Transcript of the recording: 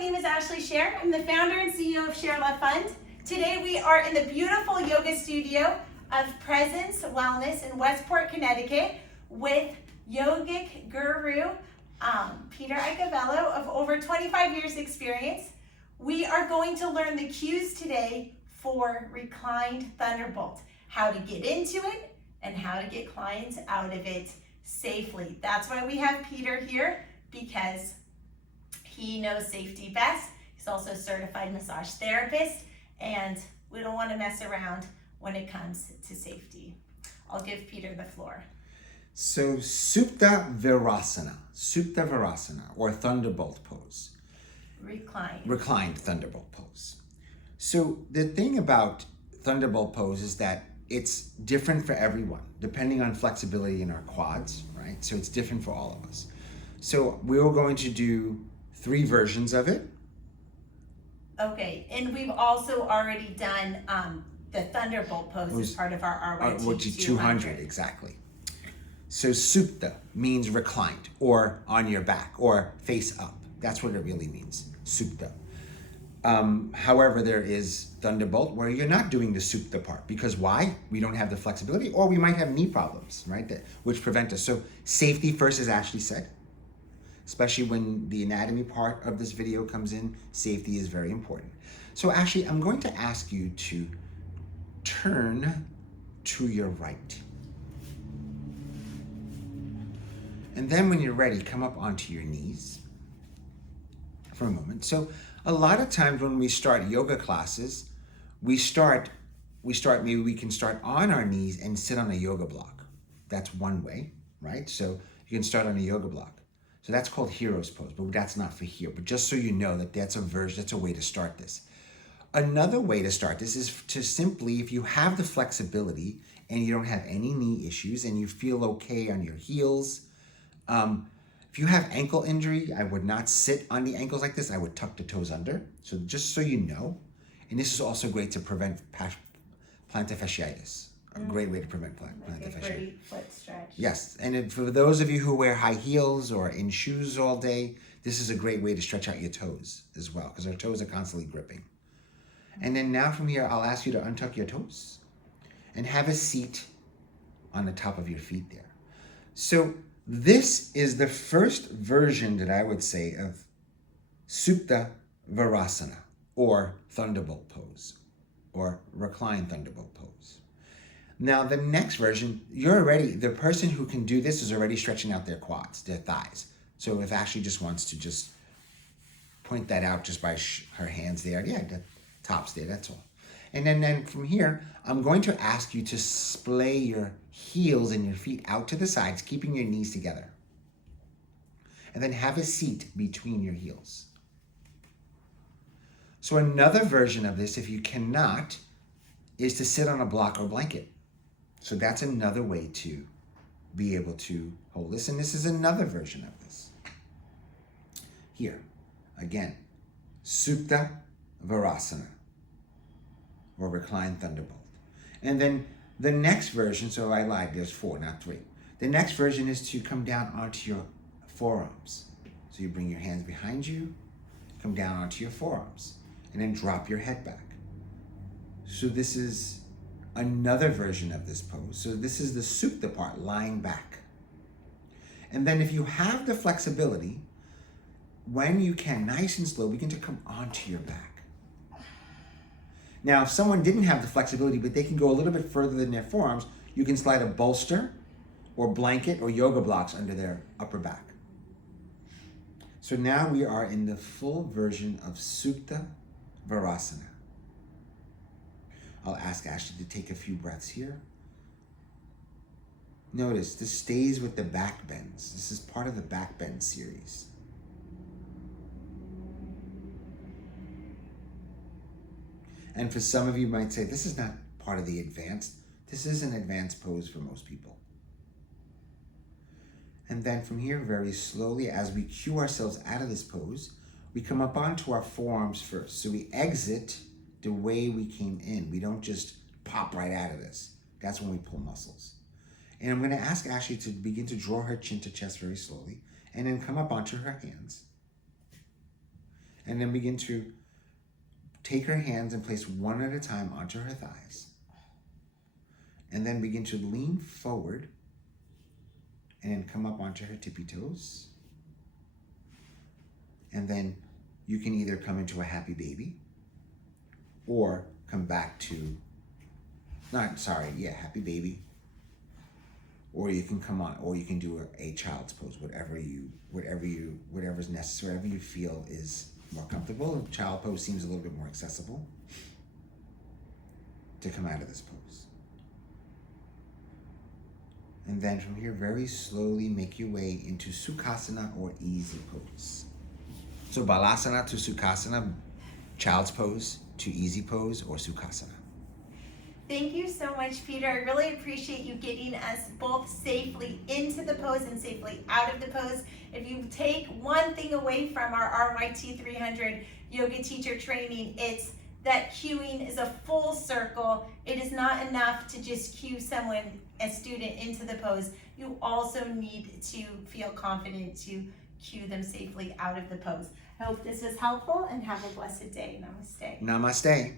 name is Ashley Share. I'm the founder and CEO of ShareLove.Fund. Today we are in the beautiful yoga studio of Presence Wellness in Westport, Connecticut with yogic guru Peter Iacobello of over 25 years experience. We are going to learn the cues today for Reclined Thunderbolt, how to get into it and how to get clients out of it safely. That's why we have Peter here, because he knows safety best. He's also a certified massage therapist, and we don't want to mess around when it comes to safety. I'll give Peter the floor. So Supta Vajrasana, or Thunderbolt pose. Reclined Thunderbolt pose. So the thing about Thunderbolt pose is that it's different for everyone, depending on flexibility in our quads, right? So it's different for all of us. So we're going to do 3 versions of it. Okay, and we've also already done the Thunderbolt pose as part of our RYT which is 200, exactly. So Supta means reclined, or on your back, or face up. That's what it really means, Supta. However, there is Thunderbolt where you're not doing the Supta part. Because why? We don't have the flexibility, or we might have knee problems, right? Which prevent us. So safety first, as Ashley said. Especially when the anatomy part of this video comes in, safety is very important. So Ashley, I'm going to ask you to turn to your right. And then when you're ready, come up onto your knees for a moment. So a lot of times when we start yoga classes, maybe we can start on our knees and sit on a yoga block. That's one way, right? So you can start on a yoga block. So that's called hero's pose, but that's not for here. But just so you know that that's a way to start this. Another way to start this is to simply, if you have the flexibility and you don't have any knee issues and you feel okay on your heels, if you have ankle injury, I would not sit on the ankles like this. I would tuck the toes under. So just so you know, and this is also great to prevent plantar fasciitis. A great way to prevent plantar fasciitis. Foot stretch. Yes, and for those of you who wear high heels or in shoes all day, this is a great way to stretch out your toes as well, because our toes are constantly gripping. And then now from here, I'll ask you to untuck your toes and have a seat on the top of your feet there. So this is the first version that I would say of Supta Vajrasana, or Thunderbolt pose, or Reclined Thunderbolt pose. Now the next version, the person who can do this is already stretching out their quads, their thighs. So if Ashley just wants to just point that out just by her hands there, yeah, the tops there, that's all. And then from here, I'm going to ask you to splay your heels and your feet out to the sides, keeping your knees together. And then have a seat between your heels. So another version of this, if you cannot, is to sit on a block or blanket. So that's another way to be able to hold this. And this is another version of this. Here, again, Supta Vajrasana, or Reclined Thunderbolt. And then the next version, so I lied, there's 4, not 3. The next version is to come down onto your forearms. So you bring your hands behind you, come down onto your forearms, and then drop your head back. So this is another version of this pose. So this is the Supta part, lying back. And then if you have the flexibility, when you can, nice and slow, begin to come onto your back. Now, if someone didn't have the flexibility, but they can go a little bit further than their forearms, you can slide a bolster or blanket or yoga blocks under their upper back. So now we are in the full version of Supta Vajrasana. I'll ask Ashley to take a few breaths here. Notice this stays with the back bends. This is part of the back bend series. And for some of you might say, this is not part of the advanced. This is an advanced pose for most people. And then from here, very slowly, as we cue ourselves out of this pose, we come up onto our forearms first. So we exit the way we came in. We don't just pop right out of this. That's when we pull muscles. And I'm going to ask Ashley to begin to draw her chin to chest very slowly, and then come up onto her hands. And then begin to take her hands and place one at a time onto her thighs. And then begin to lean forward and then come up onto her tippy toes. And then you can either come into a happy baby or come back to, happy baby. Or you can come on, or you can do a child's pose, whatever's necessary, whatever you feel is more comfortable. A child pose seems a little bit more accessible to come out of this pose. And then from here, very slowly make your way into Sukhasana or easy pose. So Balasana to Sukhasana, child's pose to easy pose or Sukhasana. Thank you so much, Peter. I really appreciate you getting us both safely into the pose and safely out of the pose. If you take one thing away from our RYT 300 yoga teacher training, it's that cueing is a full circle. It is not enough to just cue someone, a student, into the pose. You also need to feel confident to cue them safely out of the pose. I hope this was helpful and have a blessed day. Namaste. Namaste.